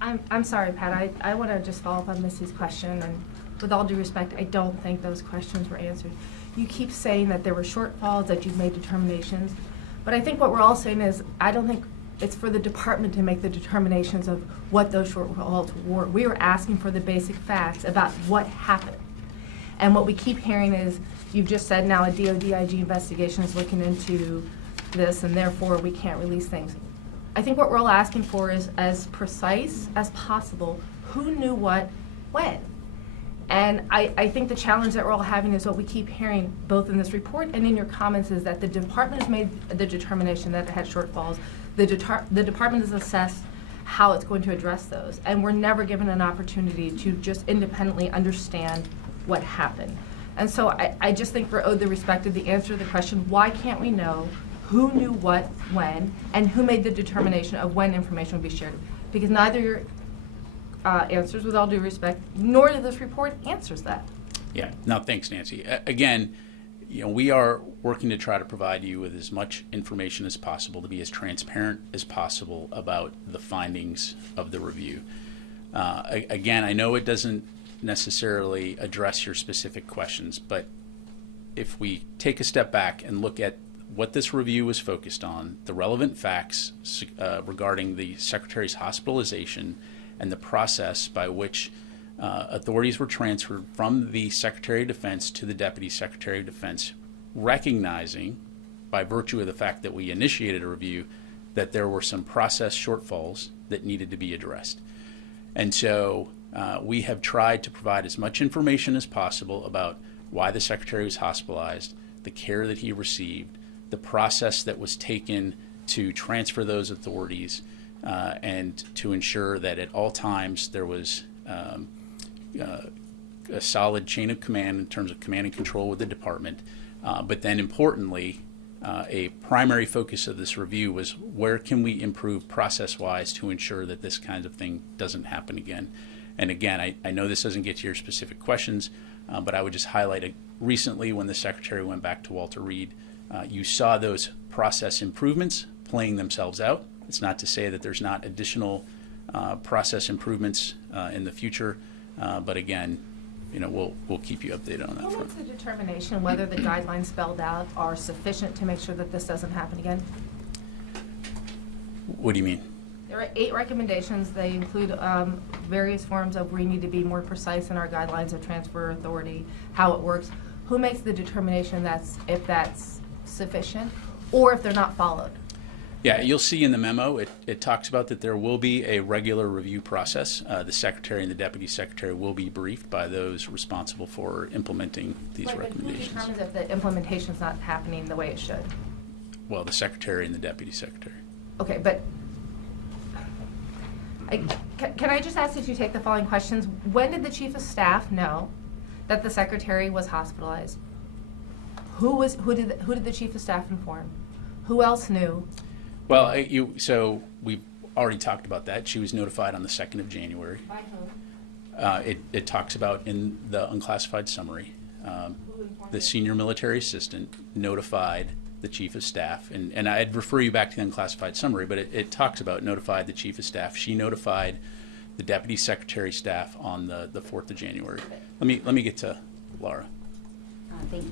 I'm sorry, Pat. I want to just follow up on Missy's question, and with all due respect, I don't think those questions were answered. You keep saying that there were shortfalls, that you've made determinations, but I think what we're all saying is I don't think it's for the department to make the determinations of what those shortfalls were. We were asking for the basic facts about what happened. And what we keep hearing is, you've just said now a DoD IG investigation is looking into this, and therefore we can't release things. I think what we're all asking for is as precise as possible, who knew what, when. And I think the challenge that we're all having is what we keep hearing, both in this report and in your comments, is that the department has made the determination that it had shortfalls. The department has assessed how it's going to address those. And we're never given an opportunity to just independently understand what happened. And so I just think we're owed the respect of the answer to the question, why can't we know who knew what, when, and who made the determination of when information would be shared? Because neither your answers, with all due respect, nor did this report answers that. Yeah, no, thanks, Nancy. Again, we are working to try to provide you with as much information as possible, to be as transparent as possible about the findings of the review. Again, I know it doesn't necessarily address your specific questions, but if we take a step back and look at what this review was focused on, the relevant facts regarding the Secretary's hospitalization and the process by which authorities were transferred from the Secretary of Defense to the Deputy Secretary of Defense, recognizing, by virtue of the fact that we initiated a review, that there were some process shortfalls that needed to be addressed. And so we have tried to provide as much information as possible about why the Secretary was hospitalized, the care that he received, the process that was taken to transfer those authorities, and to ensure that at all times there was a solid chain of command in terms of command and control with the department. But then importantly, a primary focus of this review was where can we improve process-wise to ensure that this kind of thing doesn't happen again. And again, I know this doesn't get to your specific questions, but I would just highlight recently when the Secretary went back to Walter Reed, you saw those process improvements playing themselves out. It's not to say that there's not additional process improvements in the future, but again, we'll keep you updated on that front. What's the determination whether the guidelines spelled out are sufficient to make sure that this doesn't happen again? What do you mean? There are 8 recommendations. They include various forms of we need to be more precise in our guidelines of transfer authority, how it works. Who makes the determination if that's sufficient or if they're not followed? Yeah, you'll see in the memo, it talks about that there will be a regular review process. The Secretary and the Deputy Secretary will be briefed by those responsible for implementing these recommendations. Who determines if the implementation is not happening the way it should? Well, the Secretary and the Deputy Secretary. Okay, but can I just ask that you take the following questions? When did the Chief of Staff know that the Secretary was hospitalized? Who did the Chief of Staff inform? Who else knew? Well, so we've already talked about that. She was notified on the 2nd of January. By whom? It talks about in the unclassified summary. The senior military assistant notified the Chief of Staff, and I'd refer you back to the unclassified summary, but it talks about notified the Chief of Staff. She notified the Deputy Secretary staff on the 4th of January. Let me get to Laura.